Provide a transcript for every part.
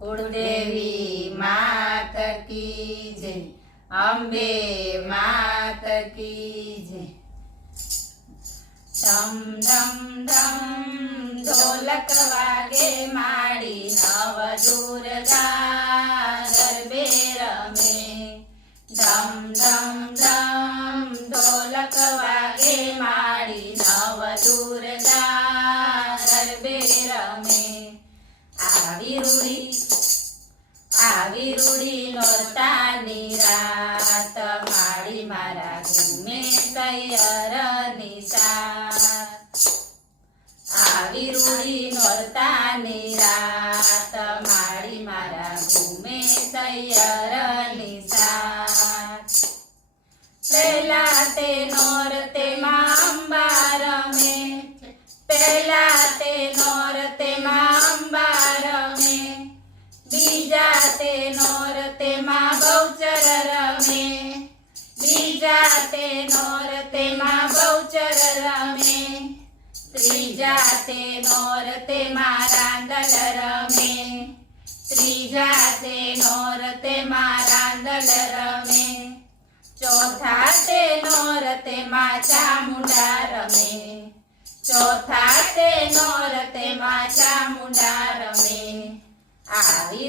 कुलदेवी मात की जय, अंबे मात की जय। धम धम धम ढोलक वागे माड़ी नव दुर्गा गरबे रमे। धम धम धम ढोलक वागे माड़ी नव दुर्गा गरबे रमे। આવી રૂડી નોરતાની રાત માળી મારા ઘૂમે તૈયારની સાથ। આવી રૂડી નોરતાની રાત માળી મારા ઘૂમે તૈયારની સાથ। પહેલા તે નોરતે માં અંબા રમે, પહેલા તે નોરતે માં અંબા રમે, બીજા તે નોરતે માં બહુચર રમે, બીજા તે નોરતે માં બહુચર રમે, ત્રીજા તે નોરતે માં રાંદલ રમે, ત્રીજા તે નોરતે માં રાંદલ રમે, ચોથા તે નોરતે માં ચામુંડા રમે, ચોથા તે નોરતે માં ચામુંડા રમે। આવી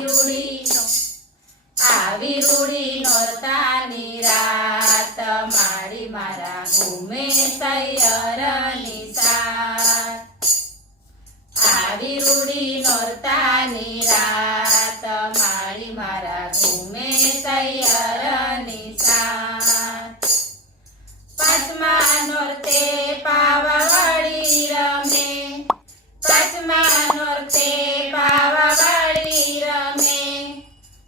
રૂડી નોરતાની રાત માળી મારા ઘૂમે તૈયારની સાથ। આવી રૂડી નોરતાની રાત માળી મારા ઘૂમે તૈયારની સાથ। પાંચમા નોરતે પાવાવાળી રમે, પાંચમા નોરતે પાવાવાળી રમે,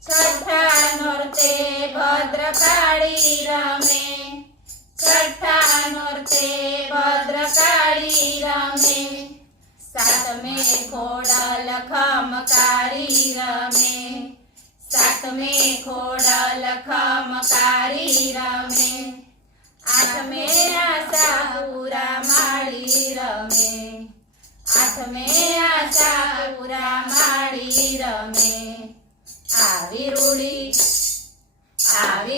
છઠ્ઠા નોરતે ભદ્રકાળી રમે, છઠ્ઠા નોરતે ભદ્રકાળી રમે, સાતમે ખોડલ ખમકારી રમે, સાતમે ખોડલ ખમકારી રમે, આઠમે આશાપુરા માળી રમે, આઠમે આશાપુરા માળી રમે। આવી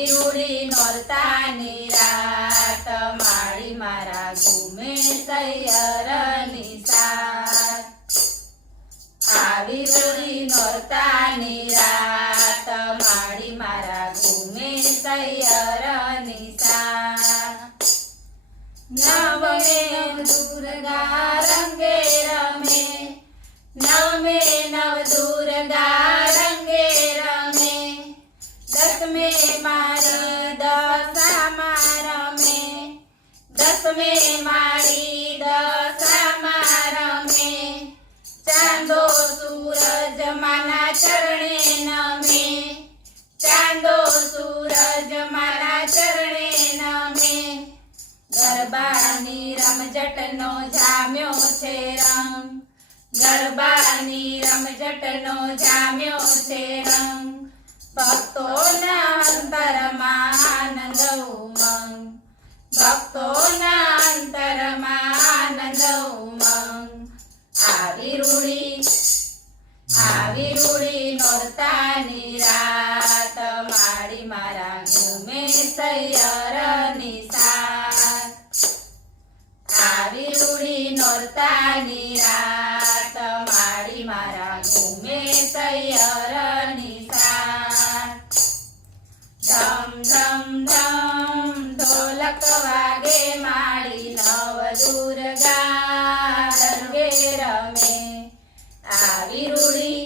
રૂડી નોરતાની રાત માળી મારા ઘૂમે તૈયારની સાથ। આવી રૂડી નોરતાની રાત માળી મારા ઘૂમે તૈયારની સાથ। નવમે દુર્ગા રંગે રમે, નવમે નવ દુર્ગા રંગે રમે, દસમે મારી દશામાં રમે, દસમે મારી દશામાં રમે, ચાંદો સૂરજ માના ચરણે નમે, ચાંદો સૂરજ માના ચરણે નમે, ગરબાની રમઝટનો જામ્યો છે રંગ, ગરબાની રમઝટનો જામ્યો છે રંગ, ભક્તોના અંતરમાં આનંદ ઉમંગ, ભક્તોના અંતરમાં આનંદ ઉમંગ। આવી રૂડી નોરતાની રાત માળી મારા ઘૂમે તૈયારની સાથ। આવી રૂડી નોરતાની રાત માળી મારા ઘૂમે તૈયારની સાથ। ધમ ધમ ધમ ઢોલક વાગે માળી નવ દુર્ગા ગરબે રમે। આવી રૂડી